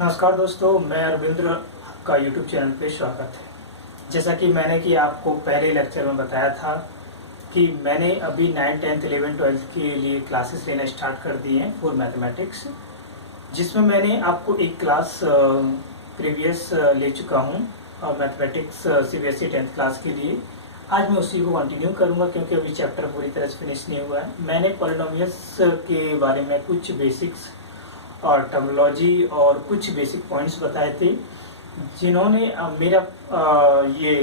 नमस्कार दोस्तों, मैं अरविंद्र का YouTube चैनल पे स्वागत है। जैसा कि मैंने आपको पहले लेक्चर में बताया था कि मैंने अभी 9, 10, 11, 12 के लिए क्लासेस लेना स्टार्ट कर दिए हैं फॉर मैथमेटिक्स, जिसमें मैंने आपको एक क्लास प्रीवियस ले चुका हूं मैथमेटिक्स CBSE 10th क्लास के लिए। आज मैं उसी को कंटिन्यू करूंगा क्योंकि अभी चैप्टर पूरी तरह से फिनिश नहीं हुआ है। मैंने पॉलिनोमियल्स के बारे में कुछ बेसिक्स और टर्मिनोलॉजी और कुछ बेसिक पॉइंट्स बताए थे। जिन्होंने मेरा ये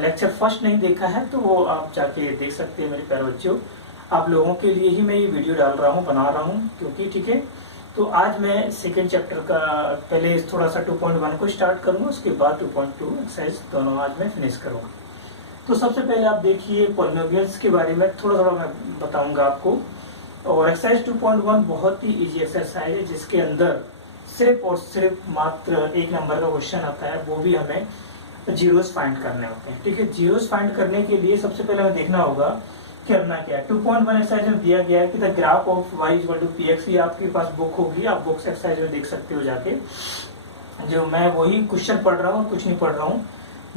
लेक्चर फर्स्ट नहीं देखा है तो वो आप जाके देख सकते हैं। मेरे प्यारे बच्चों, आप लोगों के लिए ही मैं ये वीडियो डाल रहा हूँ, बना रहा हूँ, क्योंकि ठीक है। तो आज मैं सेकेंड चैप्टर का पहले थोड़ा सा 2.1 को स्टार्ट करूँगा, उसके बाद 2.2 एक्सरसाइज दोनों आज मैं फिनिश करूँगा। तो सबसे पहले आप देखिए पॉलिनोमियल्स के बारे में थोड़ा मैं बताऊँगा आपको। और एक्सरसाइज 2.1 बहुत ही इजी एक्सरसाइज है, जिसके अंदर सिर्फ और सिर्फ मात्र एक नंबर का क्वेश्चन आता है, वो भी हमें जीरोस फाइंड करने होते हैं। ठीक है, जीरोस फाइंड करने के लिए सबसे पहले हमें देखना होगा करना क्या है। 2.1 एक्सरसाइज में दिया गया है कि the graph of y = px। ये आपके पास बुक होगी, आप बुक्स एक्सरसाइज में देख सकते हो जाके। जो मैं वही क्वेश्चन पढ़ रहा हूँ, कुछ नहीं पढ़ रहा हूँ।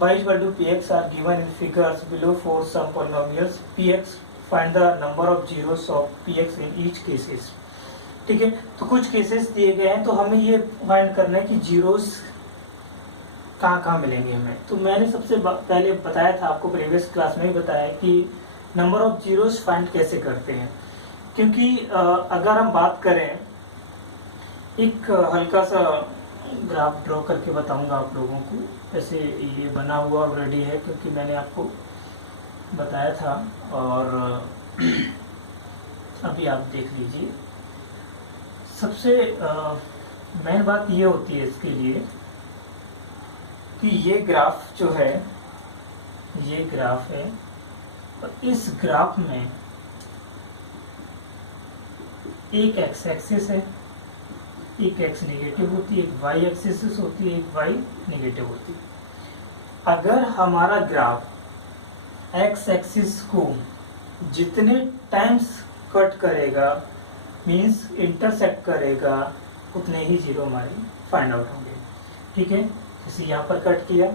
y = px are given in figures below for some polynomials px, find the number of zeros of px in each cases. ठीक है, तो कुछ केसेस दिए गए हैं, तो हमें ये फाइंड करना है कि जीरोस कहाँ मिलेंगे हमें। तो मैंने सबसे पहले बताया था आपको, प्रीवियस क्लास में ही बताया कि नंबर ऑफ जीरोस फाइंड कैसे करते हैं। क्योंकि अगर हम बात करें, एक हल्का सा ग्राफ ड्रॉ करके बताऊंगा आप लोगों को। ऐसे ये बना हुआ ऑलरेडी है, क्योंकि मैंने आपको बताया था। और अभी आप देख लीजिए। सबसे मेन बात ये होती है इसके लिए कि ये ग्राफ जो है, ये ग्राफ है, और इस ग्राफ में एक एक्स एक्सिस है, एक एक्स नेगेटिव होती है, एक वाई एक्सिस होती है, एक वाई नेगेटिव होती है। अगर हमारा ग्राफ एक्स एक्सिस को जितने टाइम्स कट करेगा, मीन्स इंटरसेक्ट करेगा, उतने ही जीरो हमारे फाइंड आउट होंगे। ठीक है, जैसे यहाँ पर कट किया,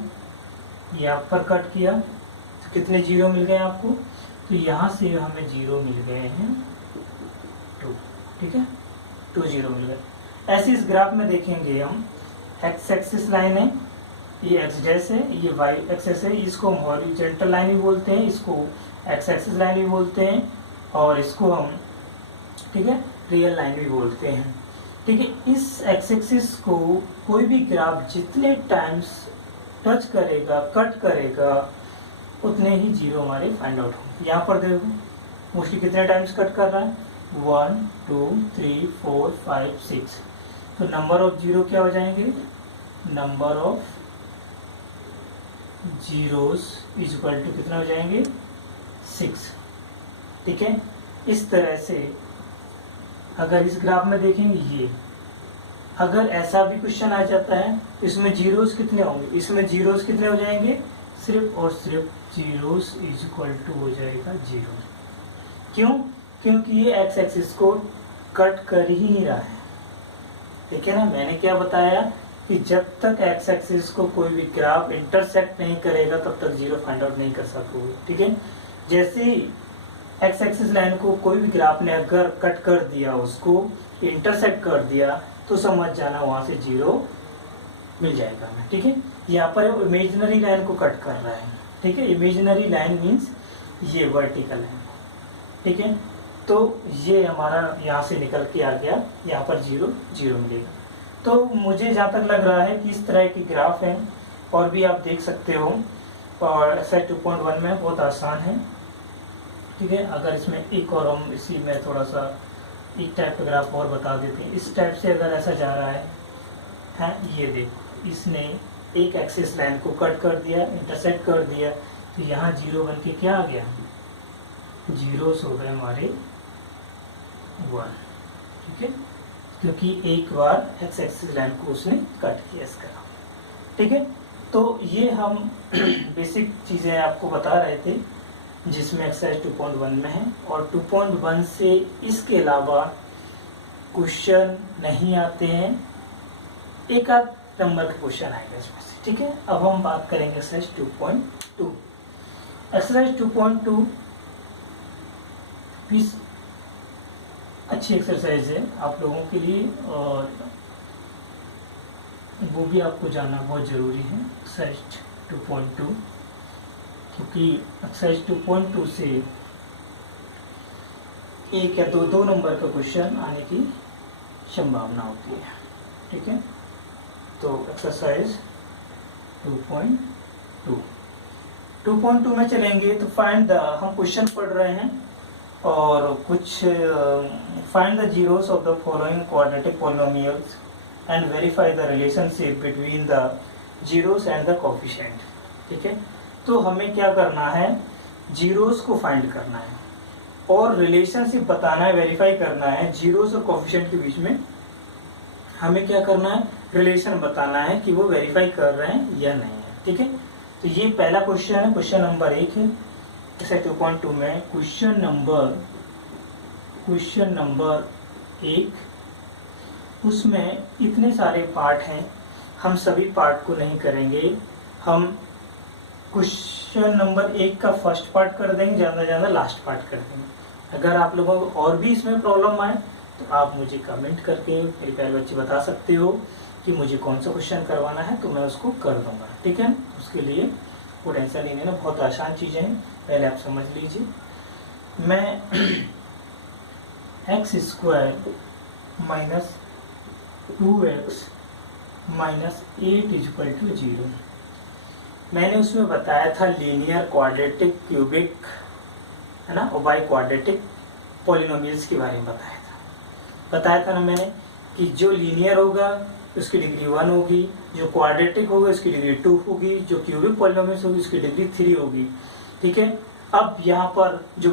यहाँ पर कट किया, तो कितने जीरो मिल गए आपको? तो यहाँ से हमें जीरो मिल गए हैं 2। ठीक है, 2 जीरो मिल गए। ऐसे इस ग्राफ में देखेंगे हम, एक्स एक्सिस लाइन है, ये एक्स डैश है, ये वाई एक्सिस है। इसको हम हॉरिजॉन्टल लाइन भी बोलते हैं, इसको एक्स एक्सिस लाइन भी बोलते हैं, और इसको हम, ठीक है, रियल लाइन भी बोलते हैं। ठीक है, इस एक्स एक्सिस को कोई भी ग्राफ जितने टाइम्स टच करेगा, कट करेगा, उतने ही जीरो हमारे फाइंड आउट होंगे। यहाँ पर देखो मोस्टली कितने टाइम्स कट कर रहा है, 1, 2, 3, 4, 5, 6। तो नंबर ऑफ जीरो क्या हो जाएंगे? Number of zeros is equal to कितना हो जाएंगे? 6। ठीक है, इस तरह से अगर इस ग्राफ में देखेंगे, ये अगर ऐसा भी क्वेश्चन आ जाता है, इसमें जीरोस कितने होंगे? इसमें जीरोस कितने हो जाएंगे? सिर्फ और सिर्फ जीरोस इज इक्वल टू हो जाएगा 0। क्यों? क्योंकि ये एक्स एक्सिस को कट कर ही नहीं रहा है। ठीक है ना, मैंने क्या बताया कि जब तक एक्स एक्सिस को कोई भी ग्राफ इंटरसेक्ट नहीं करेगा, तब तक जीरो फाइंड आउट नहीं कर सकोगे। ठीक है, जैसे ही एक्स एक्सिस लाइन को कोई भी ग्राफ ने अगर कट कर दिया, उसको इंटरसेक्ट कर दिया, तो समझ जाना वहां से जीरो मिल जाएगा हमें। ठीक है, यहाँ पर इमेजिनरी लाइन को कट कर रहा है। ठीक है, इमेजिनरी लाइन मीन्स ये वर्टिकल है। ठीक है, तो ये हमारा यहाँ से निकल के आ गया, यहाँ पर जीरो जीरो मिलेगा। तो मुझे जहाँ तक लग रहा है कि इस तरह की ग्राफ है, और भी आप देख सकते हो। और एक्सरसाइज 2.1 में बहुत आसान है। ठीक है, अगर इसमें एक और हम इसी में थोड़ा सा एक टाइप का ग्राफ और बता देते हैं। इस टाइप से अगर ऐसा जा रहा है, ये देखो, इसने एक एक्सिस लाइन को कट कर दिया, इंटरसेक्ट कर दिया, तो यहाँ जीरो बन के क्या आ गया? जीरोस हो गए हमारे 1। ठीक है, क्योंकि एक बार एक्स एक्सिस लाइन को उसने कट किया इसका। ठीक है, तो ये हम बेसिक चीज़ें आपको बता रहे थे, जिसमें एक्सरसाइज 2.1 में है। और 2.1 से इसके अलावा क्वेश्चन नहीं आते हैं, एक आध नंबर का क्वेश्चन आएगा इसमें से, ठीक है। अब हम बात करेंगे एक्सरसाइज 2.2। एक्सरसाइज 2.2 भी अच्छी एक्सरसाइज है आप लोगों के लिए, और वो भी आपको जानना बहुत ज़रूरी है एक्सरसाइज 2.2, क्योंकि एक्सरसाइज 2.2 से एक या दो नंबर का क्वेश्चन आने की संभावना होती है, ठीक है। तो एक्सरसाइज 2.2 में चलेंगे तो फाइंड द, हम क्वेश्चन पढ़ रहे हैं और कुछ find the zeros of the following quadratic polynomials and verify the relationship between the zeros and the coefficient, ठीक है। तो हमें क्या करना है, जीरोस को फाइंड करना है और रिलेशनशिप बताना है, वेरीफाई करना है जीरोस और कोफिशिएंट के बीच में। हमें क्या करना है, रिलेशन बताना है कि वो वेरीफाई कर रहे हैं या नहीं है, ठीक है। तो ये पहला क्वेश्चन है, क्वेश्चन नंबर 1 है एक्सरसाइज 2.2 में। क्वेश्चन नंबर 1, उसमें इतने सारे पार्ट हैं, हम सभी पार्ट को नहीं करेंगे। हम क्वेश्चन नंबर 1 का फर्स्ट पार्ट कर देंगे, ज़्यादा लास्ट पार्ट कर देंगे। अगर आप लोगों को और भी इसमें प्रॉब्लम आए तो आप मुझे कमेंट करके, मेरे प्यारे बच्चे, बता सकते हो कि मुझे कौन सा क्वेश्चन करवाना है, तो मैं उसको कर दूंगा, ठीक है। उसके लिए वो टेंशन नहीं लेना, बहुत आसान चीज़ें हैं, पहले आप समझ लीजिए। मैं x² माइनस 2x माइनस 8 = 0, मैंने उसमें बताया था लीनियर, क्वाड्रेटिक, क्यूबिक, है ना, और बाई क्वाड्रेटिक पॉलिनोमियल्स के बारे में बताया था ना मैंने, कि जो लीनियर होगा उसकी डिग्री 1 होगी, जो क्वाड्रेटिक होगा उसकी डिग्री 2 होगी, जो क्यूबिक पॉलिनोमियल्स होगी उसकी डिग्री 3 होगी, ठीक है। अब यहाँ पर जो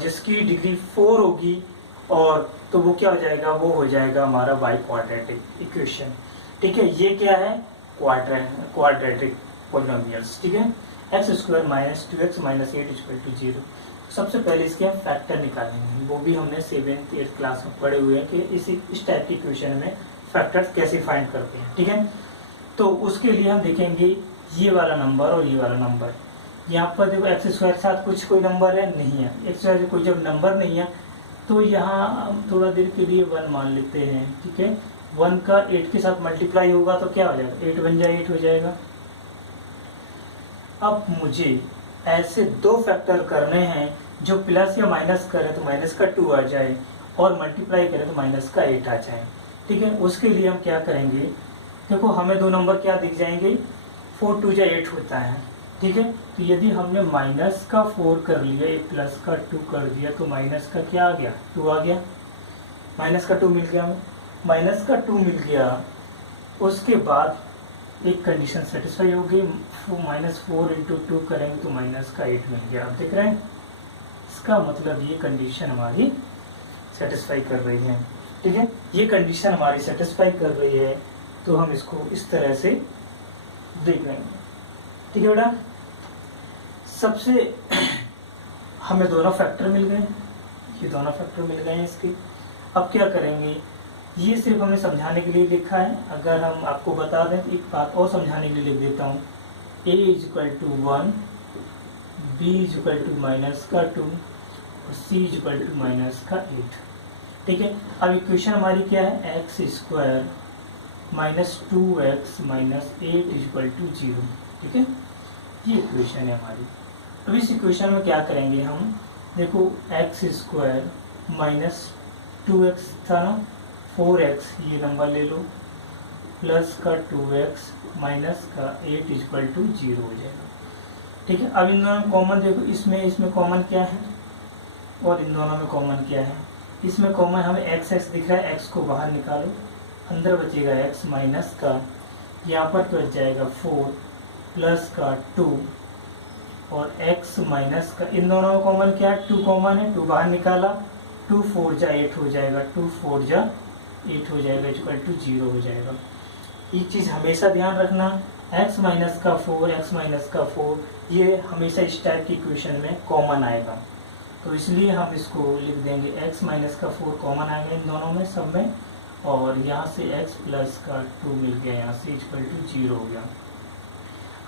जिसकी डिग्री 4 होगी, और तो वो क्या हो जाएगा, वो हो जाएगा हमारा बाई क्वाड्रेटिक इक्वेशन, ठीक है। ये क्या है, क्वाड्रेटिक पॉलिनोमियल्स, ठीक है। x² minus 2x minus 8 = 0। सबसे पहले इसके हम फैक्टर निकालेंगे, वो भी हमने 7th 8th क्लास में पढ़े हुए हैं कि इस टाइप की इक्वेशन में फैक्टर्स कैसे फाइंड करते हैं, ठीक है। तो उसके लिए हम देखेंगे ये वाला नंबर और ये वाला नंबर। यहाँ पर देखो x² के साथ कुछ कोई नंबर है नहीं है, x² कोई जब नंबर नहीं है तो यहाँ हम थोड़ा देर के लिए 1 मान लेते हैं, ठीक है। 1 का 8 के साथ मल्टीप्लाई होगा तो क्या हो जाएगा, 8 बन जाए 8 हो जाएगा। अब मुझे ऐसे 2 फैक्टर करने हैं जो प्लस या माइनस करे तो माइनस का 2 आ जाए और मल्टीप्लाई करे तो माइनस का 8 आ जाए, ठीक है। उसके लिए हम क्या करेंगे, देखो हमें 2 नंबर क्या दिख जाएंगे, 4 2 = 8 होता है, ठीक है। तो यदि हमने माइनस का 4 कर लिया, एक प्लस का 2 कर दिया, तो माइनस का क्या आ गया, 2 आ गया, माइनस का 2 मिल गया हमें, माइनस का 2 मिल गया। उसके बाद एक कंडीशन सेटिस्फाई होगी, -4 × 2 करेंगे तो माइनस का 8 मिल गया। आप देख रहे हैं, इसका मतलब ये कंडीशन हमारी सेटिस्फाई कर रही है, ठीक है। ये कंडीशन हमारी सेटिस्फाई कर रही है, तो हम इसको इस तरह से देख लेंगे, ठीक है बेटा। सबसे हमें दोनों फैक्टर मिल गए, ये दोनों फैक्टर मिल गए हैं इसके। अब क्या करेंगे, ये सिर्फ हमें समझाने के लिए लिखा है। अगर हम आपको बता दें तो एक बात और समझाने के लिए लिख देता हूँ, a = 1, b = -2 और c = -8, ठीक है। अब इक्वेशन हमारी क्या है, x² माइनस 2x माइनस 8 = 0, ठीक है। ये इक्वेशन है हमारी। अब इस इक्वेशन में क्या करेंगे हम, देखो x² माइनस 2x था ना, 4x ये नंबर ले लो, प्लस का 2x माइनस का 8 = 0 हो जाएगा, ठीक है। अब इन दोनों में कॉमन देखो, इसमें कॉमन क्या है और इन दोनों में कॉमन क्या है। इसमें कॉमन हमें x दिख रहा है, x को बाहर निकालो, अंदर बचेगा x माइनस का, यहाँ पर बच जाएगा 4 प्लस का 2 और x माइनस का, इन दोनों में कॉमन क्या है, 2 कॉमन है, 2 बाहर निकाला, 2 4 = 8 हो जाएगा, 2 4 = 8 हो जाएगा, = 0 हो जाएगा। एक चीज़ हमेशा ध्यान रखना, x माइनस का 4 ये हमेशा इस टाइप की इक्वेशन में कॉमन आएगा, तो इसलिए हम इसको लिख देंगे x माइनस का 4 कॉमन आएगा इन दोनों में, सब में, और यहाँ से x प्लस का 2 मिल गया, यहाँ से इक्वल टू 0 हो गया।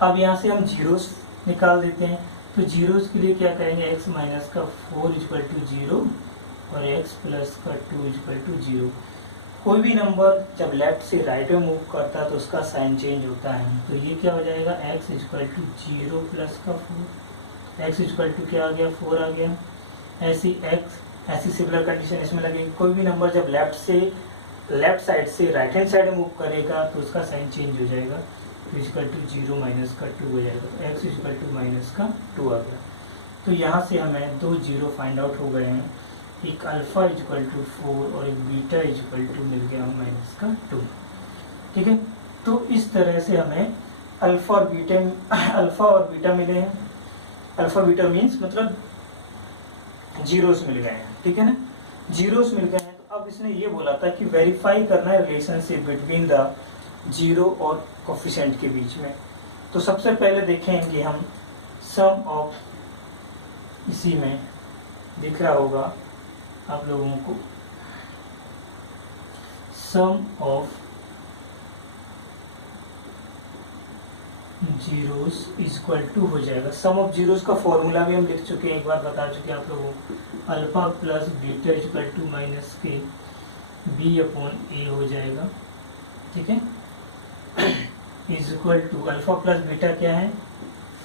अब यहाँ से हम जीरोस निकाल देते हैं, तो जीरोस के लिए क्या करेंगे, x माइनस का 4 इक्वल टू 0 और x प्लस का 2 इक्वल टू 0। कोई भी नंबर जब लेफ्ट से राइट में मूव करता है तो उसका साइन चेंज होता है, तो ये क्या हो जाएगा, x इक्वल टू 0 प्लस का 4, x इक्वल टू क्या आ गया, 4 आ गया। ऐसी सिमिलर कंडीशन इसमें लगेगी। कोई भी नंबर जब लेफ्ट साइड से राइट हैंड साइड मूव करेगा तो उसका साइन चेंज हो जाएगा, तो इक्वल टू 0 माइनस का 2 हो जाएगा, तो x इक्वल टू माइनस का 2 आ गया। तो यहाँ से हमें 2 जीरो फाइंड आउट हो गए हैं, एक अल्फा इक्वल टू 4 और एक बीटा इक्वल टू मिल गया माइनस का 2। ठीक है, तो इस तरह से हमें अल्फा और बीटा मिले हैं। अल्फा बीटा मीन्स मतलब जीरोस मिल गए हैं, ठीक है ना, जीरोस मिल गए हैं। तो अब इसने ये बोला था कि वेरीफाई करना है रिलेशनशिप बिटवीन द जीरो और कोफिशिएंट के बीच में। तो सबसे पहले देखेंगे हम सम ऑफ, इसी में दिख रहा होगा आप लोगों को, सम ऑफ जीरोस इक्वल टू हो जाएगा। सम ऑफ जीरोस का फॉर्मूला भी हम लिख चुके हैं, एक बार बता चुके हैं आप लोगों को, alpha plus beta equal to minus के बी अपॉन ए हो जाएगा। ठीक है, is equal to alpha plus beta क्या है,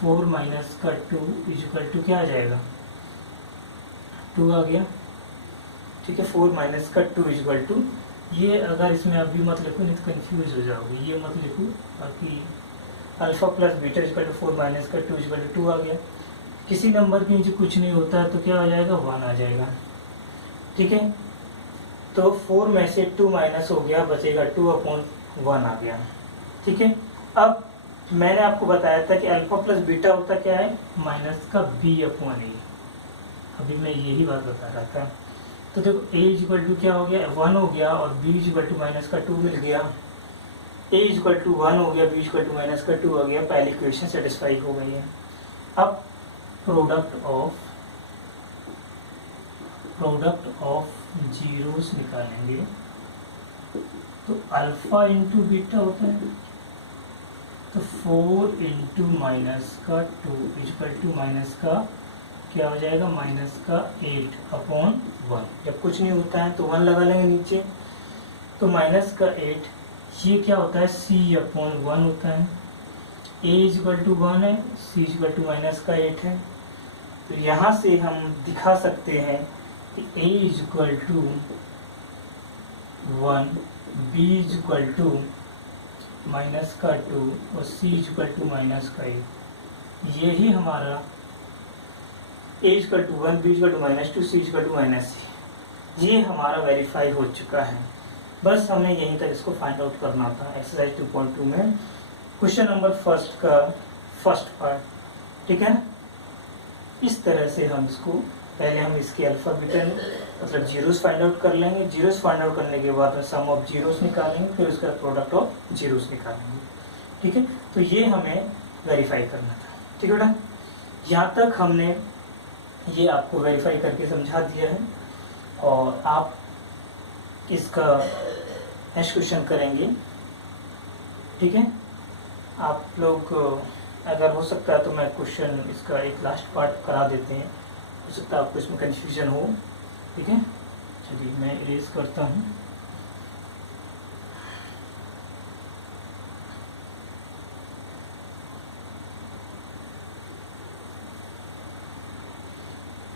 4 माइनस का 2 इज इक्वल टू क्या आ जाएगा, 2 आ गया। ठीक है, 4 माइनस का 2 इज इक्वल टू, ये अगर इसमें अभी मत लिखो नहीं तो कंफ्यूज हो जाओगे, ये मत लिखो। बाकी alpha plus beta equal to 4 minus का 2 इक्वल टू 2 आ गया। किसी नंबर के नीचे कुछ नहीं होता है तो क्या आ जाएगा, 1 आ जाएगा। ठीक है, तो 4 में से 2 माइनस हो गया, बचेगा 2 अपॉन 1 आ गया। ठीक है, अब मैंने आपको बताया था कि अल्फा प्लस बीटा होता क्या है, माइनस का बी अपॉन ए। अभी मैं यही बात बता रहा था। तो देखो ए इक्वल टू क्या हो गया, 1 हो गया, और बी इक्वल टू माइनस का 2 मिल गया। ए इक्वल टू 1 हो गया, बी इक्वल टू माइनस का 2 आ गया, पहली इक्वेशन सेटिस्फाई हो गई है। अब प्रोडक्ट ऑफ जीरोस निकालेंगे, तो अल्फा इंटू बीटा होता है, तो 4 इंटू माइनस का 2 इक्वल टू माइनस का क्या हो जाएगा, माइनस का 8 अपॉन 1। जब कुछ नहीं होता है तो 1 लगा लेंगे नीचे, तो माइनस का 8, ये क्या होता है, c अपॉन 1 होता है। a इक्वल टू 1 है, c इक्वल टू माइनस का 8 है। तो यहाँ से हम दिखा सकते हैं कि a equal to 1, b equal to minus का 2 और c इक्वल टू माइनस का 8। यही हमारा a equal to 1, b equal to minus 2, c equal to minus c, ये हमारा वेरीफाई हो चुका है। बस हमें यहीं तक इसको फाइंड आउट करना था। एक्सरसाइज 2.2 में क्वेश्चन नंबर फर्स्ट का फर्स्ट पार्ट, ठीक है ना। इस तरह से हम इसको, पहले हम इसके अल्फा बीटा मतलब जीरोस फाइंड आउट कर लेंगे। जीरोस फाइंड आउट करने के बाद सम ऑफ जीरोस निकालेंगे, फिर उसका प्रोडक्ट ऑफ जीरोस निकालेंगे। ठीक है, तो ये हमें वेरीफाई करना था। ठीक है बेटा, यहाँ तक हमने ये आपको वेरीफाई करके समझा दिया है, और आप इसका नेक्स्ट क्वेश्चन करेंगे। ठीक है, आप लोग अगर हो सकता है तो मैं क्वेश्चन इसका एक लास्ट पार्ट करा देते हैं, हो सकता है आपको इसमें कंफ्यूजन हो। ठीक है, चलिए मैं इरेज करता हूँ।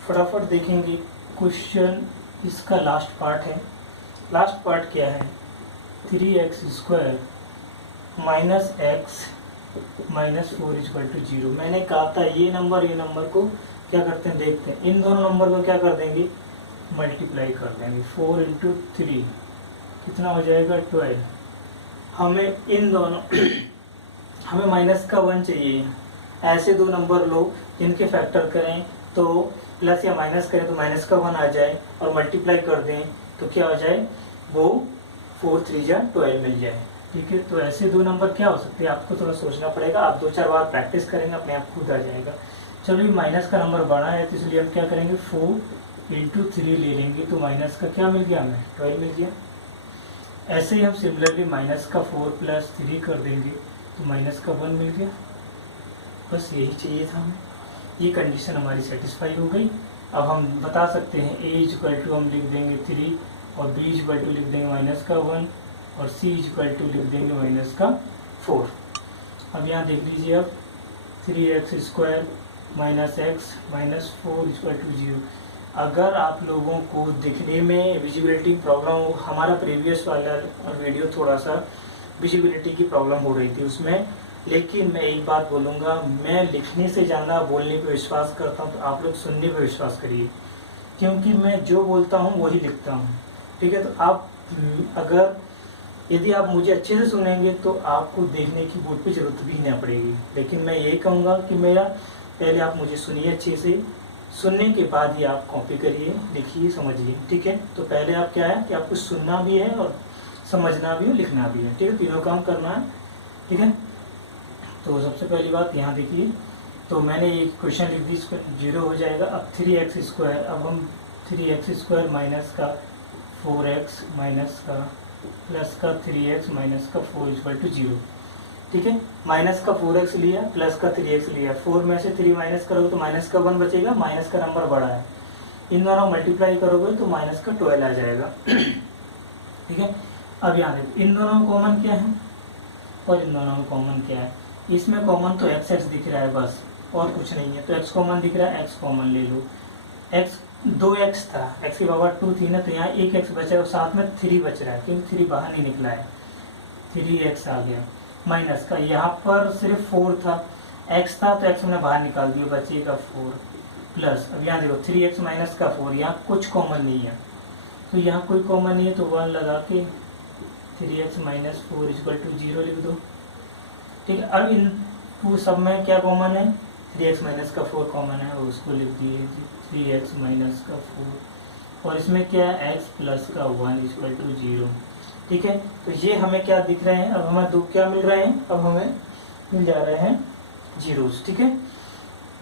फटाफट देखेंगे क्वेश्चन, इसका लास्ट पार्ट है। लास्ट पार्ट क्या है, 3x square minus X minus 4 equal to 0। मैंने कहा था ये नंबर को क्या करते हैं, देखते हैं। इन दोनों नंबर को क्या कर देंगे, मल्टीप्लाई कर देंगे। 4 इंटू 3 कितना हो जाएगा, 12। हमें इन दोनों हमें माइनस का 1 चाहिए। ऐसे दो नंबर लो जिनके फैक्टर करें तो प्लस या माइनस करें तो माइनस का 1 आ जाए, और मल्टीप्लाई कर दें तो क्या हो जाए, वो 4 3 जा 12 मिल जाए। ठीक है, तो ऐसे दो नंबर क्या हो सकते हैं, आपको थोड़ा सोचना पड़ेगा। आप 2-4 बार प्रैक्टिस करेंगे, अपने आप खुद आ जाएगा। चलो, माइनस का नंबर बड़ा है तो इसलिए हम क्या करेंगे, 4 इंटू 3 ले लेंगे, तो माइनस का क्या मिल गया, हमें 12 मिल गया। ऐसे ही हम सिमिलरली माइनस का 4 प्लस 3 कर देंगे तो माइनस का 1 मिल गया। बस यही चाहिए था हमें, ये कंडीशन हमारी सेटिस्फाई हो गई। अब हम बता सकते हैं a इक्वल टू हम लिख देंगे 3 और b इक्वल टू लिख देंगे माइनस का 1 और c इक्वल टू लिख देंगे माइनस का 4। अब यहाँ देख लीजिए, अब 3x² minus x minus 4 equal to 0। अगर आप लोगों को दिखने में विजिबिलिटी प्रॉब्लम हो, हमारा प्रीवियस वाला वीडियो थोड़ा सा विजिबिलिटी की प्रॉब्लम हो रही थी उसमें, लेकिन मैं एक बात बोलूँगा, मैं लिखने से ज़्यादा बोलने पे विश्वास करता हूँ, तो आप लोग सुनने पे विश्वास करिए, क्योंकि मैं जो बोलता हूँ वही लिखता हूँ। ठीक है, तो आप अगर यदि आप मुझे अच्छे से सुनेंगे तो आपको देखने की बोर्ड पे जरूरत भी नहीं पड़ेगी। लेकिन मैं यही कहूँगा कि मेरा पहले आप मुझे सुनिए अच्छे से, सुनने के बाद ही आप कॉपी करिए, लिखिए, समझिए। ठीक है, तो पहले आप क्या है कि आपको सुनना भी है और समझना भी है, लिखना भी है। ठीक है, तीनों काम करना है। ठीक है, तो सबसे पहली बात यहाँ देखिए, तो मैंने एक क्वेश्चन लिख दी, इसका 0 हो जाएगा। अब 3x², अब हम 3x² माइनस का 4x माइनस का प्लस का 3x माइनस का 4 इक्वल टू 0। ठीक है, माइनस का 4x लिया, प्लस का 3x लिया, 4 में से 3 माइनस करोगे तो माइनस का 1 बचेगा, माइनस का नंबर बड़ा है, इन दोनों मल्टीप्लाई करोगे तो माइनस का 12 आ जाएगा। ठीक है, अब यहाँ देखो, इन दोनों में कॉमन क्या है और इन दोनों में कॉमन क्या है। इसमें कॉमन तो x दिख रहा है बस, और कुछ नहीं है, तो x कॉमन दिख रहा है, x कॉमन ले लो। x 2x था, x की पावर 2 थी ना, तो यहाँ 1x बचा है और साथ में 3 बच रहा है, क्योंकि 3 बाहर नहीं निकला है, 3x आ गया। माइनस का यहाँ पर सिर्फ 4 था, x था तो x हमने बाहर निकाल दिया, बचेगा 4 प्लस। अब यहाँ देखो 3x माइनस का 4, यहाँ कुछ कॉमन नहीं है, तो यहाँ कोई कॉमन नहीं है, तो 1 लगा के 3x माइनस 4 इक्वल टू 0 लिख दो। ठीक है, अब इन सब में क्या कॉमन है, 3x माइनस का 4 कॉमन है, और उसको लिख दिए 3x माइनस का 4, और इसमें क्या है x प्लस का 1 इक्वल टू 0। ठीक है, तो ये हमें क्या दिख रहे हैं, अब हमें दो क्या मिल रहे हैं, अब हमें मिल जा रहे हैं जीरोस। ठीक है,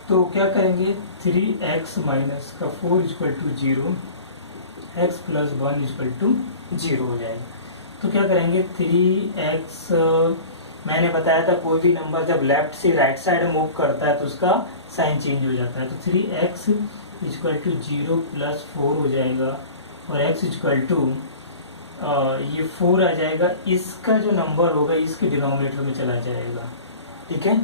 तो क्या करेंगे, 3x माइनस का 4 equal to 0, x plus 1 equal to 0 हो जाएगा। तो क्या करेंगे, 3x, मैंने बताया था कोई भी नंबर जब लेफ्ट से राइट साइड मूव करता है तो उसका साइन चेंज हो जाता है, तो 3x इक्वल टू 0 प्लस 4 हो जाएगा, और x इक्वल टू ये 4 आ जाएगा, इसका जो नंबर होगा इसके डिनोमिनेटर में चला जाएगा। ठीक है,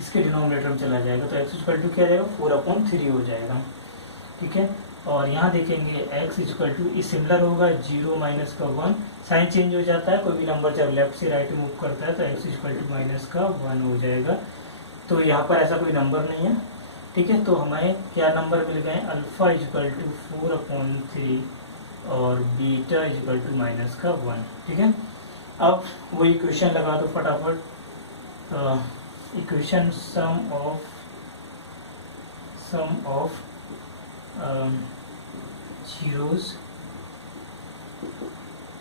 इसके डिनोमिनेटर में चला जाएगा, तो x इक्वल टू क्या आ जाएगा, 4/3 हो जाएगा। ठीक है, और यहाँ देखेंगे x इक्वल टू सिमिलर होगा, 0 माइनस का 1, साइन चेंज हो जाता है, कोई भी नंबर जब लेफ्ट से राइट मूव करता है तो x इक्वल टू माइनस का 1 हो जाएगा। तो यहाँ पर ऐसा कोई नंबर नहीं है। ठीक है, तो हमें क्या नंबर मिल गए, अल्फा इक्वल टू 4/3 और बीटा इक्वल टू माइनस का 1। ठीक है, अब वही इक्वेशन लगा दो फटाफट, इक्वेशन सम ऑफ जीरोस,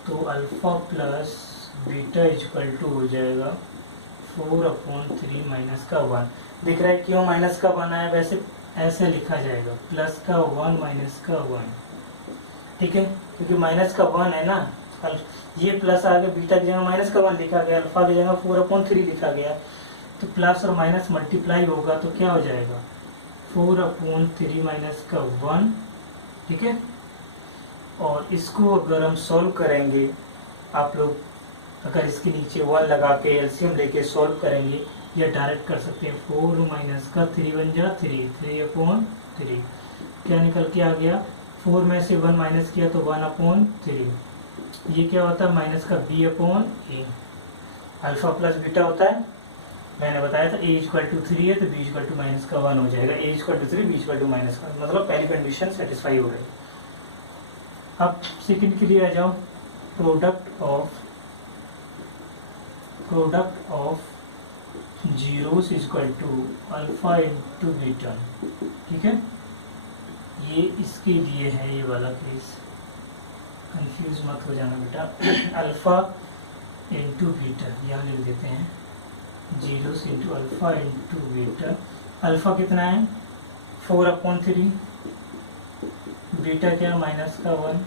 तो alpha plus beta equal to हो जाएगा 4/3 माइनस का 1। दिख रहा है क्यों माइनस का 1 आया, वैसे ऐसे लिखा जाएगा, प्लस का 1 माइनस का 1। ठीक है, क्योंकि माइनस का 1 है ना, ये प्लस आ गया, बीटा की जगह माइनस का 1 लिखा गया, अल्फा की जगह 4/3 लिखा गया, तो प्लस और माइनस मल्टीप्लाई होगा तो क्या हो जाएगा, 4/3 माइनस का 1। ठीक है, और इसको अगर हम सॉल्व करेंगे, आप लोग अगर इसके नीचे 1 लगा के एलसीएम लेके सॉल्व करेंगे, या डायरेक्ट कर सकते हैं, 4 माइनस का 3 बन जा 3/3, क्या निकल के आ गया, 4 में से 1 माइनस किया तो 1/3, ये क्या होता है, माइनस का b/a, अल्फा प्लस बीटा होता है, मैंने बताया था a इक्वल टू 3 है तो b इक्वल टू माइनस का 1 हो जाएगा, a equal to 3 b equal to minus का, मतलब पहली कंडीशन सेटिस्फाई हो गई। अब सेकंड के लिए आ जाओ, product of zeros equal to alpha into beta. ठीक है, ये इसके लिए है, ये वाला केस, कंफ्यूज मत हो जाना बेटा। अल्फा इंटू बीटा यहाँ लिख देते हैं, zeros into alpha into beta. Alpha कितना है, 4/3, बीटा क्या माइनस का 1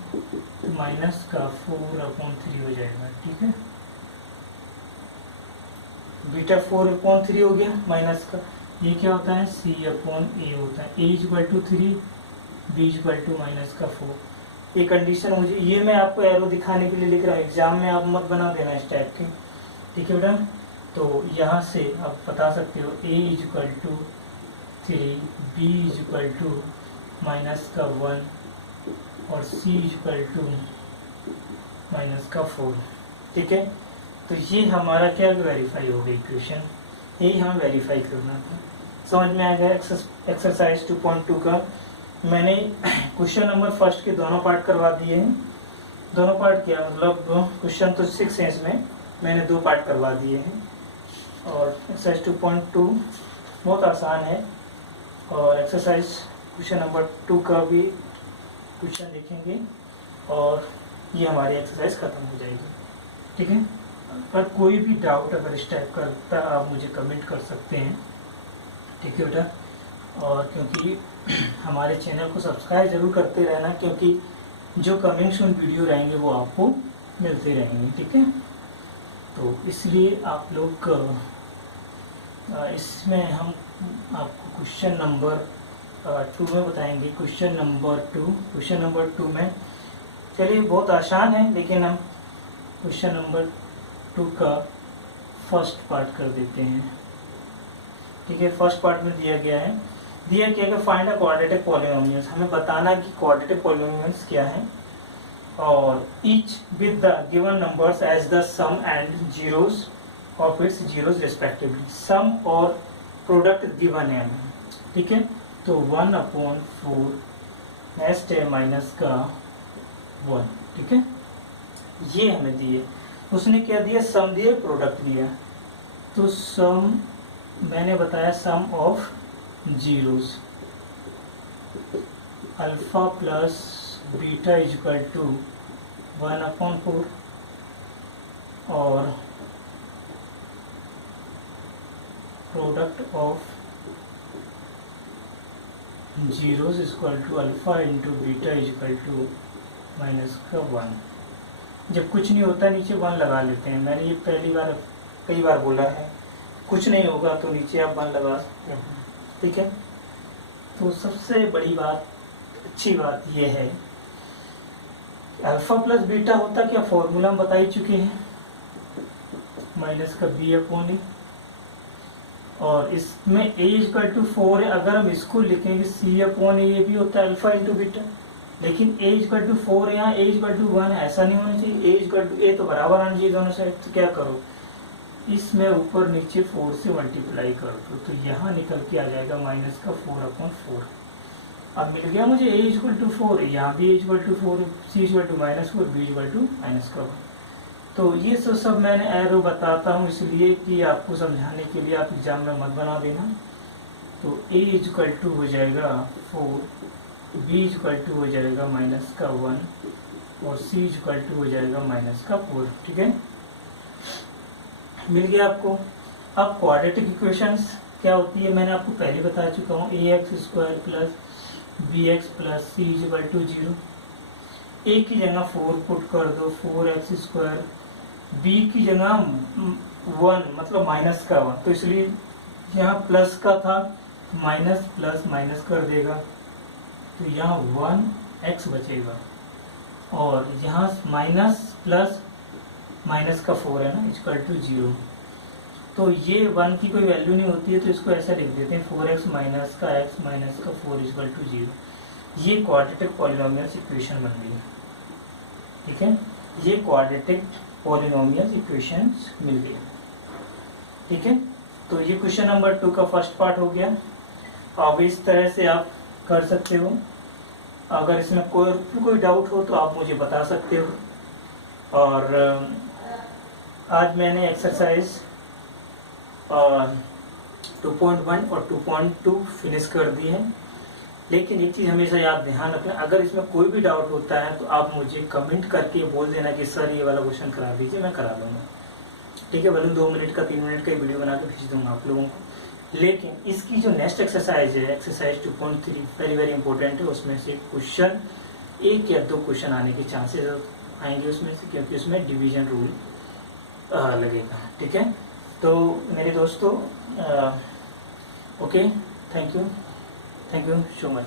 तो माइनस का 4/3 हो जाएगा, ठीक है। बीटा 4/3 हो गया माइनस का, ये क्या होता है C/A होता है, A=3 B=-4। ये कंडीशन मुझे, ये मैं आपको एरो दिखाने के लिए लिख रहा हूँ, एग्जाम में आप मत बना देना इस टाइप के, ठीक है बेटा। तो यहाँ से आप बता सकते हो A=3 B=-1 और C=-4, ठीक है। तो ये हमारा क्या वेरीफाई हो गई इक्वेशन, यही हमें वेरीफाई करना था। समझ में आ गया। एक्सरसाइज 2.2 का मैंने क्वेश्चन नंबर फर्स्ट के दोनों पार्ट करवा दिए हैं, दोनों पार्ट क्या मतलब क्वेश्चन तो 6 है, इसमें मैंने 2 पार्ट करवा दिए हैं। और एक्सरसाइज 2.2 बहुत आसान है, और एक्सरसाइज क्वेश्चन नंबर 2 का भी क्वेश्चन देखेंगे और ये हमारी एक्सरसाइज खत्म हो जाएगी, ठीक है। पर कोई भी डाउट अगर इस टाइप का लगता है आप मुझे कमेंट कर सकते हैं, ठीक है बेटा। और क्योंकि हमारे चैनल को सब्सक्राइब जरूर करते रहना, क्योंकि जो कमिंग सून वीडियो रहेंगे वो आपको मिलते रहेंगे, ठीक है। तो इसलिए आप लोग इसमें हम आपको क्वेश्चन नंबर 2 में बताएंगे। क्वेश्चन नंबर 2 में चलिए बहुत आसान है, लेकिन हम क्वेश्चन नंबर 2 का फर्स्ट पार्ट कर देते हैं, ठीक है। फर्स्ट पार्ट में दिया गया है कि फाइंड अ क्वाड्रेटिक पॉलिनोमियल्स, हमें बताना कि क्वाड्रेटिक पॉलिनोमियल्स क्या है, और each with the given numbers as the sum and zeros of its zeros respectively. Sum और प्रोडक्ट गिवन है हमें, ठीक है। तो 1/4 नेक्स्ट है माइनस का 1, ठीक है। ये हमें दिए, उसने क्या दिया, सम दिया, प्रोडक्ट दिया। तो सम मैंने बताया sum of zeros, alpha plus beta = 1/4 और product of zeros alpha into beta -1। जब कुछ नहीं होता नीचे 1 लगा लेते हैं, मैंने ये कई बार बोला है, कुछ नहीं होगा तो नीचे आप 1 लगा सकते हैं, ठीक है। तो सबसे बड़ी बात, अच्छी बात यह है अल्फा प्लस बीटा होता क्या, फॉर्मूला हम बता ही चुके हैं, माइनस का B/A, और इसमें A=4 है। अगर हम इसको लिखेंगे C/A भी होता है अल्फा इंटू बीटा, लेकिन A=4 है, यहाँ A=1 है, ऐसा नहीं होना चाहिए। A तो बराबर आना चाहिए दोनों साइड। तो क्या करो, इसमें ऊपर नीचे 4 से मल्टीप्लाई कर दो, तो यहाँ निकल के आ जाएगा माइनस का 4/4। अब मिल गया मुझे A=4, यहाँ भी A=4, C=-4, B=-1। तो ये सब मैंने एरो बताता हूँ इसलिए कि आपको समझाने के लिए, आप एग्जाम में मत बना देना। तो A= हो जाएगा 4, B= हो जाएगा -1 और C= हो जाएगा -4, ठीक है। मिल गया आपको। अब क्वाड्रेटिक इक्वेशंस क्या होती है मैंने आपको पहले बता चुका हूँ, ax² + bx + c = 0। a की जगह 4 पुट कर दो, 4x², b की जगह 1 मतलब माइनस का 1, तो इसलिए यहाँ प्लस का था, माइनस प्लस माइनस कर देगा, तो यहाँ 1x बचेगा, और यहाँ माइनस प्लस माइनस का 4 है ना, = 0। तो ये 1 की कोई वैल्यू नहीं होती है, तो इसको ऐसा लिख देते हैं 4x माइनस का x माइनस का 4 = 0। ये क्वाड्रेटिक पॉलिनोमियल्स इक्वेशन बन गई, ठीक है। ये क्वाड्रेटिक पॉलिनोमियल्स इक्वेशंस मिल गई, ठीक है। तो ये क्वेश्चन नंबर 2 का फर्स्ट पार्ट हो गया। अब इस तरह से आप कर सकते हो। अगर इसमें कोई डाउट हो तो आप मुझे बता सकते हो। और आज मैंने एक्सरसाइज 2.1 और 2.2 फिनिश कर दी है, लेकिन एक चीज़ हमेशा याद ध्यान रखना, अगर इसमें कोई भी डाउट होता है तो आप मुझे कमेंट करके बोल देना कि सर ये वाला क्वेश्चन करा दीजिए, मैं करा दूंगा, ठीक है। भले 2 मिनट का 3 मिनट का वीडियो बना के भेज दूंगा आप लोगों को। लेकिन इसकी जो नेक्स्ट एक्सरसाइज है, एक्सरसाइज 2.3, वेरी इंपॉर्टेंट है। उसमें से क्वेश्चन 1 या 2 क्वेश्चन आने के चांसेस आएंगे उसमें से, क्योंकि उसमें डिवीजन रूल लगेगा। ठीक है, तो मेरे दोस्तों okay, thank you so much.